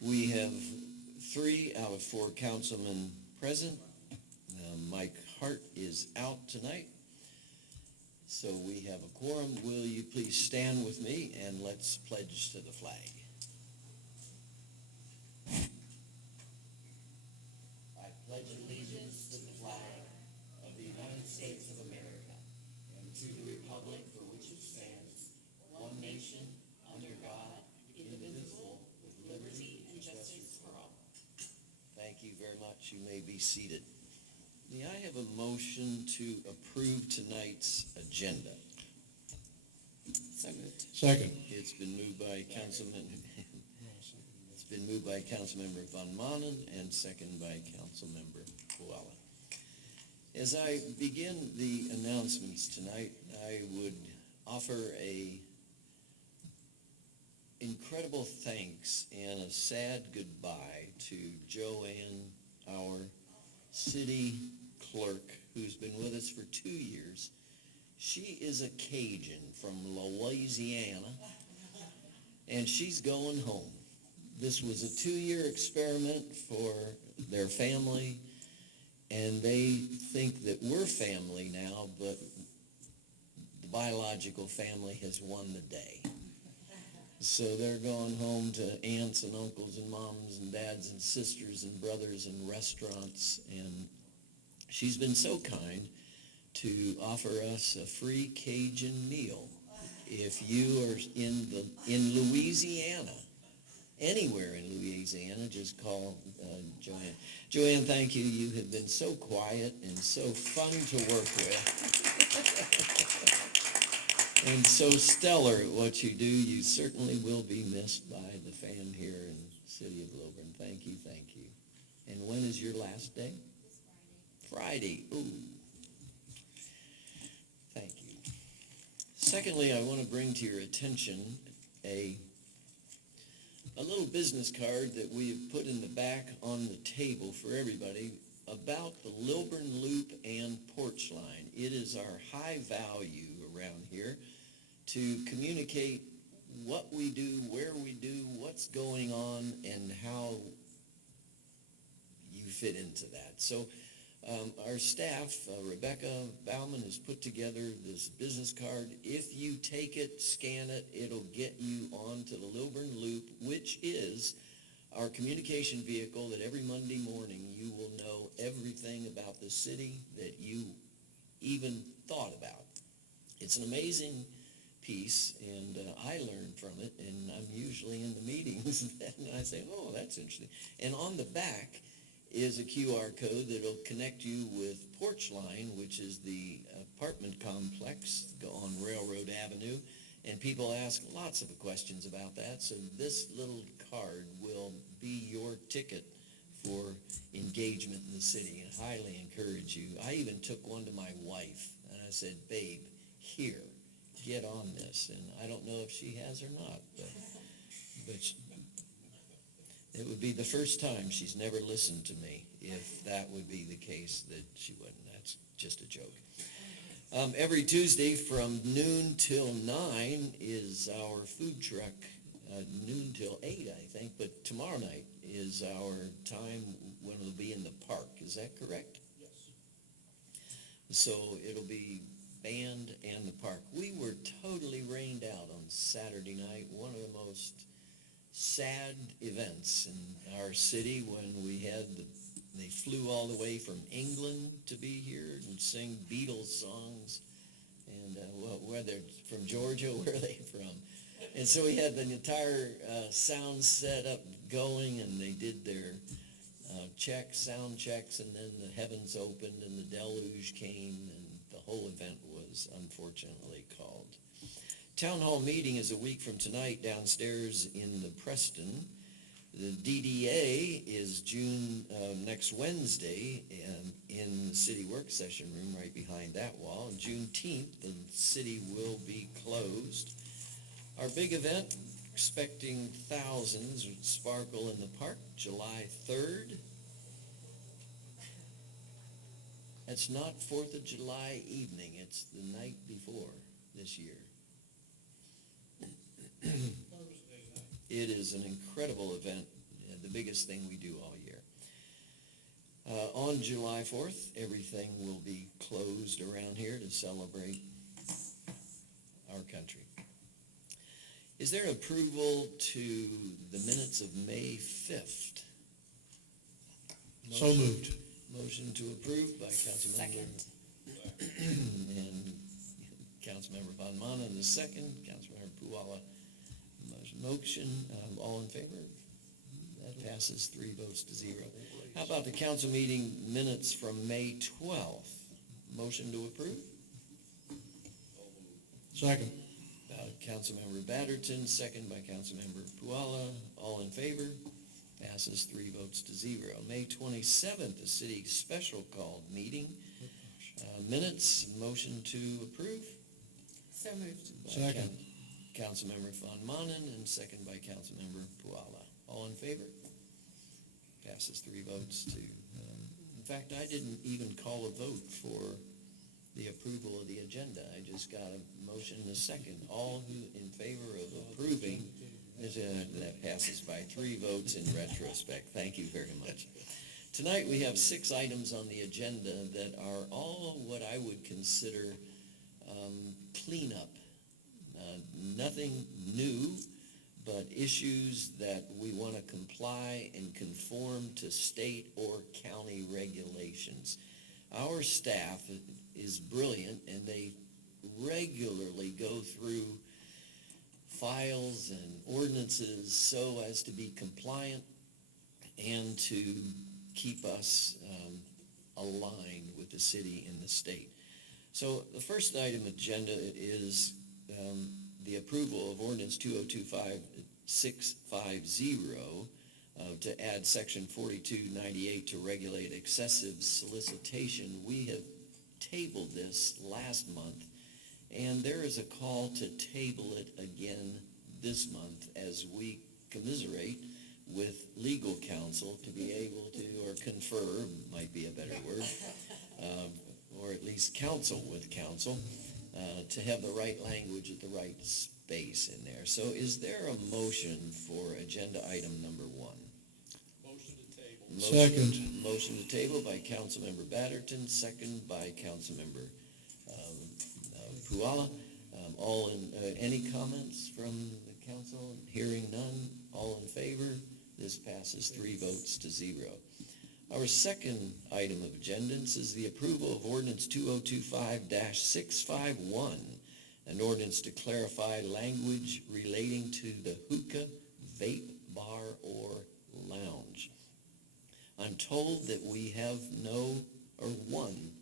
We have 3 out of 4 councilmen present. Mike Hart is out tonight, so we have a quorum. Will you please stand with me and let's pledge to the flag. I pledge allegiance to the flag of the United States of America and to the republic for which it stands, one nation, under God, indivisible, with liberty and justice for all. Thank you very much. You may be seated. May I have a motion to approve tonight's agenda? So moved. Second. It's been moved by Councilmember Van Manen and second by Councilmember Puala. As I begin the announcements tonight, I would offer a incredible thanks and a sad goodbye to Joanne, our city clerk, who's been with us for 2 years. She is a Cajun from Louisiana, and she's going home. This was a 2-year experiment for their family, and they think that we're family now, but the biological family has won the day. So they're going home to aunts and uncles and moms and dads and sisters and brothers and restaurants. And she's been so kind to offer us a free Cajun meal. If you are in Louisiana, anywhere in Louisiana, just call Joanne. Joanne, thank you. You have been so quiet and so fun to work with. And so stellar at what you do. You certainly will be missed by the fam here in the city of Lilburn. Thank you, thank you. And when is your last day? It's Friday. Friday. Ooh. Thank you. Secondly, I want to bring to your attention a little business card that we have put in the back on the table for everybody about the Lilburn Loop and Porch Line. It is our high value around here to communicate what we do, where we do, what's going on, and how you fit into that. So our staff, Rebecca Bauman, has put together this business card. If you take it, scan it, it'll get you onto the Lilburn Loop, which is our communication vehicle that every Monday morning you will know everything about the city that you even thought about. It's an amazing piece, and I learn from it, and I'm usually in the meetings, and I say, oh, that's interesting. And on the back is a QR code that'll connect you with Porch Line, which is the apartment complex on Railroad Avenue, and people ask lots of questions about that, so this little card will be your ticket for engagement in the city, and highly encourage you. I even took one to my wife, and I said, babe, here, get on this. And I don't know if she has or not, but it would be the first time she's never listened to me if that would be the case, that she wouldn't. That's just a joke. Every Tuesday from noon till 9 is our food truck, noon till 8, I think, but tomorrow night is our time when it'll be in the park. Is that correct? Yes. So it'll be band and the park. We were totally rained out on Saturday night, one of the most sad events in our city when we had they flew all the way from England to be here and sing Beatles songs, and where they're from Georgia, where are they from? And so we had the entire sound set up going, and they did their sound checks, and then the heavens opened and the deluge came, and the whole event was unfortunately called. Town hall meeting is a week from tonight downstairs in the Preston. The DDA is June next Wednesday in the city work session room right behind that wall. Juneteenth, the city will be closed. Our big event, expecting thousands, would sparkle in the park, July 3rd. It's not 4th of July evening, it's the night before this year. It is an incredible event. the biggest thing we do all year. On July 4th, everything will be closed around here to celebrate our country. Is there approval to the minutes of May 5th? So moved. Motion to approve by Councilmember Second. and Councilmember Von Manen, the second. Councilmember Puala, motion. All in favor? That passes 3 votes to 0. How about the council meeting minutes from May 12th? Motion to approve? Second. Councilmember Batterton, second by Councilmember Puala. All in favor? Passes 3 votes to 0. May 27th, the city special called meeting. Minutes, motion to approve? So moved. By Second. Councilmember Von Manen and second by Councilmember Puala. All in favor? Passes 3 votes to, in fact, I didn't even call a vote for the approval of the agenda. I just got a motion and a second. All who in favor of approving, that passes by 3 votes in retrospect. Thank you very much. Tonight we have 6 items on the agenda that are all what I would consider cleanup. Nothing new, but issues that we want to comply and conform to state or county regulations. Our staff is brilliant, and they regularly go through files and ordinances so as to be compliant and to keep us aligned with the city and the state. So the first item agenda is the approval of ordinance 2025-650 to add section 4298 to regulate excessive solicitation. We have tabled this last month, and there is a call to table it again this month as we commiserate with legal counsel to be able to, or confer, might be a better word, or at least counsel with counsel, to have the right language at the right space in there. So is there a motion for agenda item number 1? Motion to table. Second. Motion to table by Councilmember Batterton, second by Councilmember Puala. All in, any comments from the council? Hearing none. All in favor? This passes 3 votes to 0. Our second item of agenda is the approval of ordinance 2025-651, an ordinance to clarify language relating to the hookah, vape, bar, or lounge. I'm told that we have one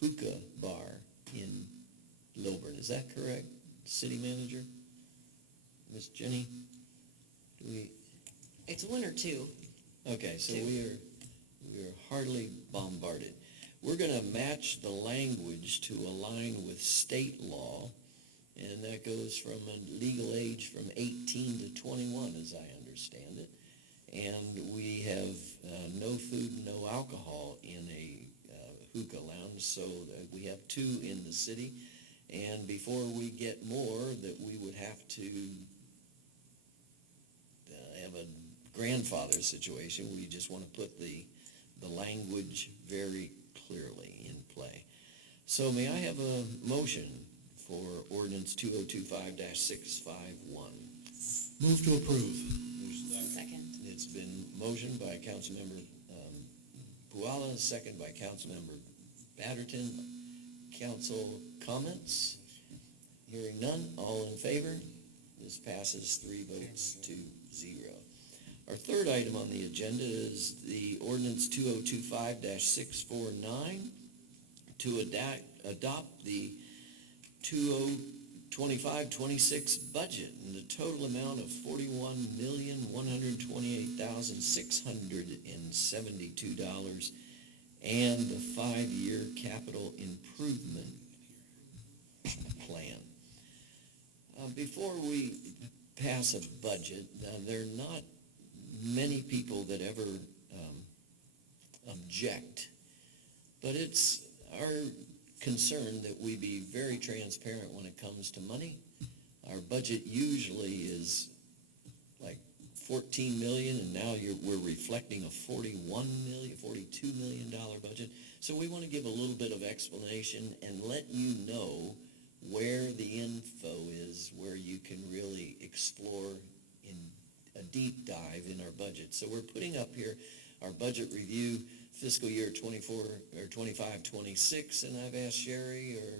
hookah bar in Lilburn. Is that correct, City Manager? Miss Jenny? Do we? It's 1 or 2. Okay, so 2. we are hardly bombarded. We're going to match the language to align with state law, and that goes from a legal age from 18 to 21, as I understand it. And we have no food, no alcohol in a hookah lounge, so we have 2 in the city. And before we get more, that we would have to have a grandfather situation. We just want to put the language very clearly in play. So may I have a motion for ordinance 2025-651? Move to approve. Second. It's been motioned by Councilmember Puala, second by Councilmember Batterton. Council comments? Hearing none, all in favor? This passes 3 votes to 0. Our third item on the agenda is the ordinance 2025-649 to adopt the 2025-26 budget in the total amount of $41,128,672 and the 5-year capital improvement plan. Before we pass a budget, there are not many people that ever object, but it's our concern that we be very transparent when it comes to money. Our budget usually is like 14 million, and now we're reflecting a $42 million budget. So we want to give a little bit of explanation and let you know where the info is, where you can really explore in a deep dive in our budget. So we're putting up here our budget review fiscal year 24 or 25, 26, and I've asked Sherry, or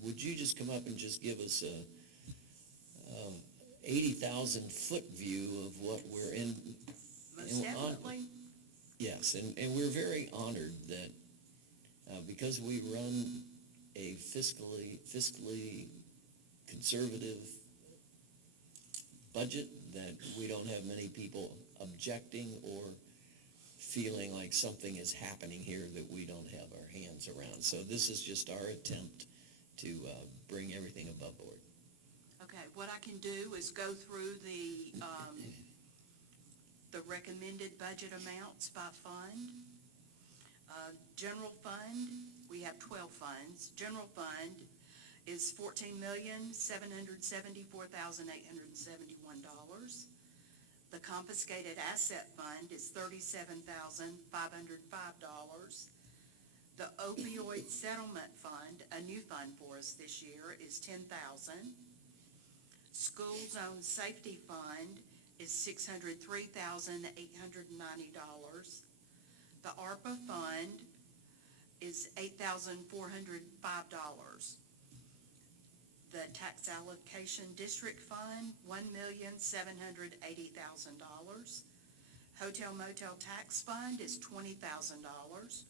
would you just come up and just give us a 80,000 foot view of what we're in? Most definitely. Yes, and we're very honored that because we run a fiscally conservative budget, that we don't have many people objecting or feeling like something is happening here that we don't have our hands around. So this is just our attempt to bring everything above board. Okay, what I can do is go through the recommended budget amounts by fund. General fund, we have 12 funds. General fund is $14,774,871. The confiscated asset fund is $37,505. The opioid settlement fund, a new fund for us this year, is $10,000. School zone safety fund is $603,890. The ARPA fund is $8,405. The tax allocation district fund, $1,780,000. Hotel motel tax fund is $20,000.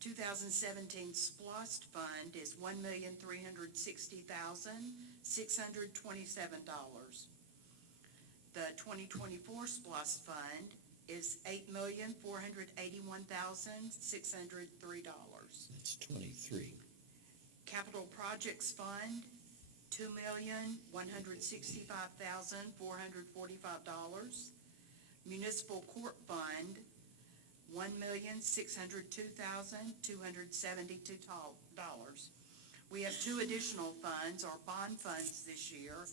2017 SPLOST fund is $1,360,627. The 2024 SPLOST fund is $8,481,603. That's 23. Capital projects fund, $2,165,445. Municipal court fund, $1,602,272. We have two additional funds, or bond funds this year.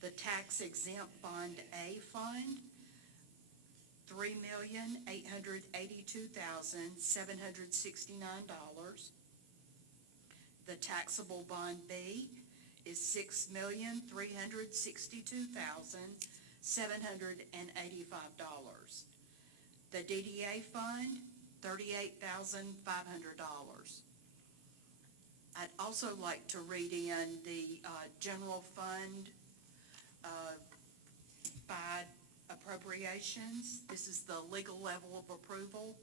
The tax exempt Bond A fund, $3,882,769. The taxable Bond B is $6,362,785. The DDA fund, $38,500. I'd also like to read in the general fund by appropriations. This is the legal level of approval.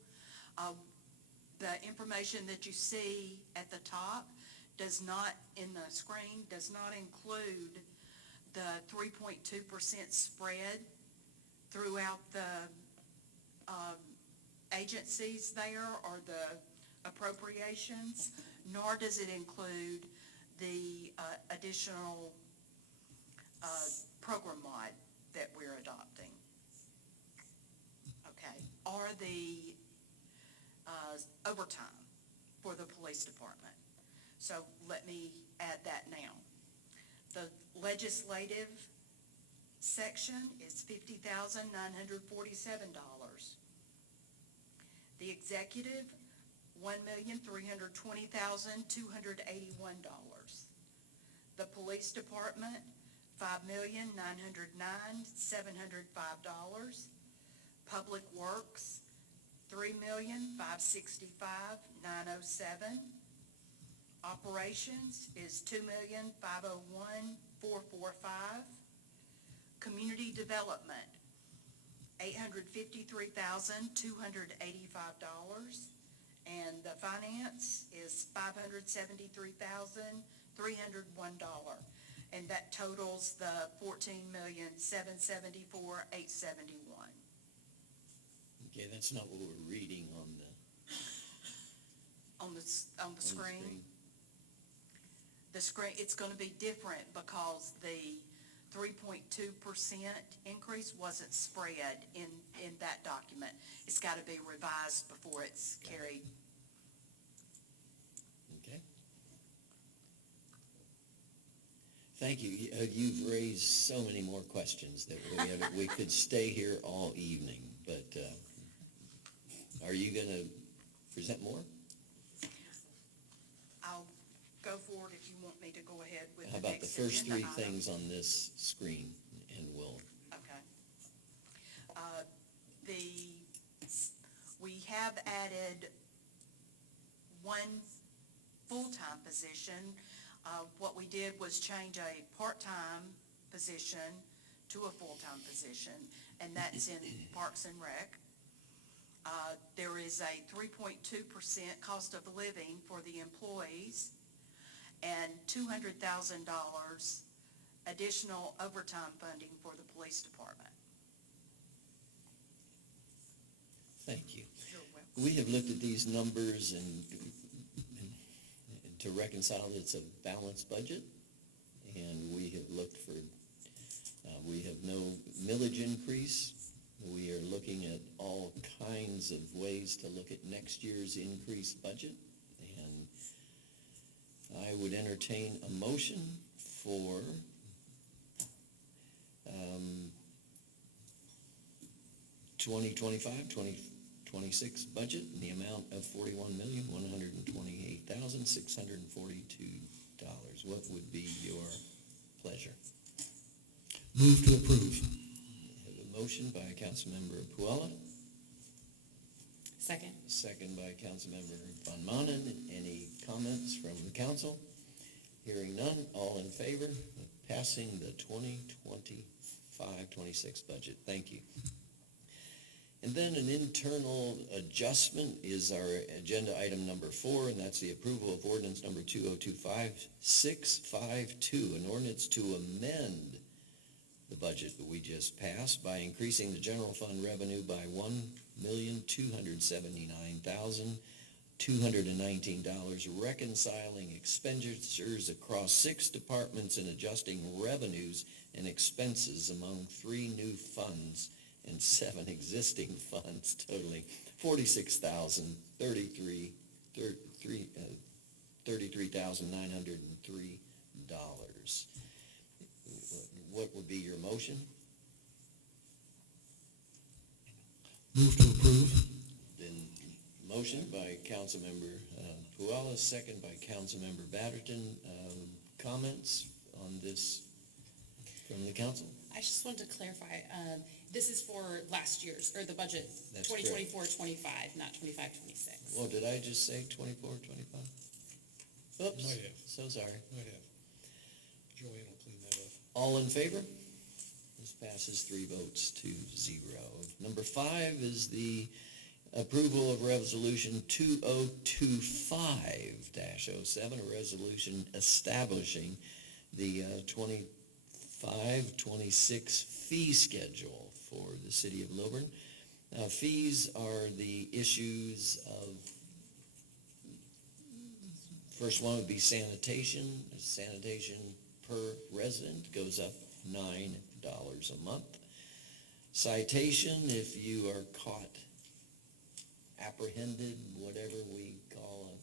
The information that you see at the top does not, in the screen, does not include the 3.2% spread throughout the agencies there, or the appropriations, nor does it include the additional program mod that we're adopting. Okay, or the overtime for the police department. So let me add that now. The legislative section is $50,947. The executive, $1,320,281. The police department, $5,909,705. Public works, $3,565,907. Operations is $2,501,445. Community development, $853,285. And the finance is $573,301. And that totals the $14,774,871. Okay, that's not what we're reading on the screen. The screen, it's going to be different because the 3.2% increase wasn't spread in that document. It's got to be revised before it's carried. Okay. Thank you. You've raised so many more questions that we could stay here all evening, but are you going to present more? I'll go forward if you want me to go ahead with How the about the next first agenda three item. things on this screen, and we'll, Okay. We have added one full-time position. What we did was change a part-time position to a full-time position, and that's in Parks and Rec. There is a 3.2% cost of living for the employees and $200,000 additional overtime funding for the police department. thank you. You're welcome. We have looked at these numbers and to reconcile, it's a balanced budget, and we have looked for, we have no millage increase. We are looking at all kinds of ways to look at next year's increased budget, and I would entertain a motion for 2025-2026 budget in the amount of $41,128,642. What would be your pleasure? Move to approve. I have a motion by Councilmember Puella, Second. second by Councilmember Von Manen. Any comments from the council? Hearing none, all in favor of passing the 2025-26 budget? Thank you. And then an internal adjustment is our agenda item number 4, and that's the approval of ordinance number 2025-652, an ordinance to amend the budget that we just passed by increasing the general fund revenue by $1,279,219, reconciling expenditures across 6 departments and adjusting revenues and expenses among 3 new funds and 7 existing funds, totaling $33,903. What would be your motion? Move to approve. Then motion by Councilmember Puella, second by Councilmember Batterton. Comments on this from the council? I just wanted to clarify, this is for last year's, or the budget, That's 2024-25, not 25-26. Well, did I just say 24, 25? Oops, Might have. so sorry. Might have. Joanne will clean that up. All in favor? This passes 3 votes to 0. Number 5 is the approval of resolution 2025-07, a resolution establishing the 25-26 fee schedule for the city of Lilburn. Fees are the issues of, first one would be sanitation. Sanitation per resident goes up $9 a month. Citation, if you are caught, apprehended, whatever we call it,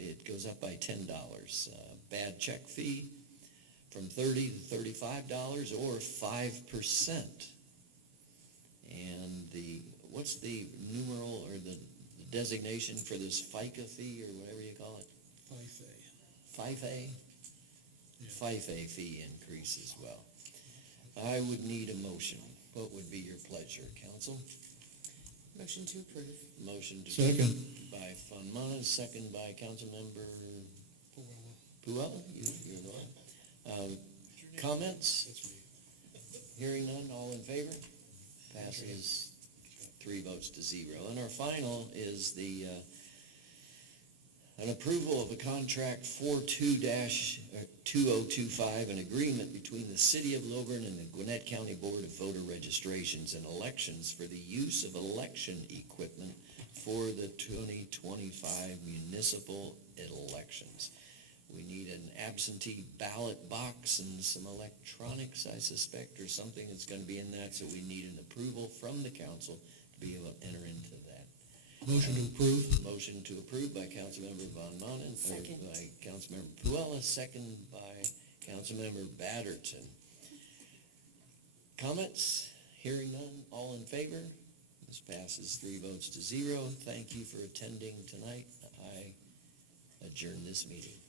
it goes up by $10. Bad check fee from $30 to $35 or 5%. And what's the numeral or the designation for this FICA fee or whatever you call it? FIFA? Yeah. FIFA fee increase as well. I would need a motion. What would be your pleasure, council? Motion to approve. Motion to Second. by Von Manen, second by Councilmember Puella. You're the one. Comments? That's me. Hearing none, all in favor? Passes 3 votes to 0. And our final is the an approval of a contract 42-2025, an agreement between the City of Lilburn and the Gwinnett County Board of Voter Registrations and Elections for the use of election equipment for the 2025 municipal elections. We need an absentee ballot box and some electronics, I suspect, or something that's going to be in that, so we need an approval from the council to be able to enter into that. Motion to approve. Motion to approve by Councilmember Von Manen, or Second. by Councilmember Puella, second by Councilmember Batterton. Comments? Hearing none, all in favor? This passes 3 votes to 0. Thank you for attending tonight. I adjourn this meeting.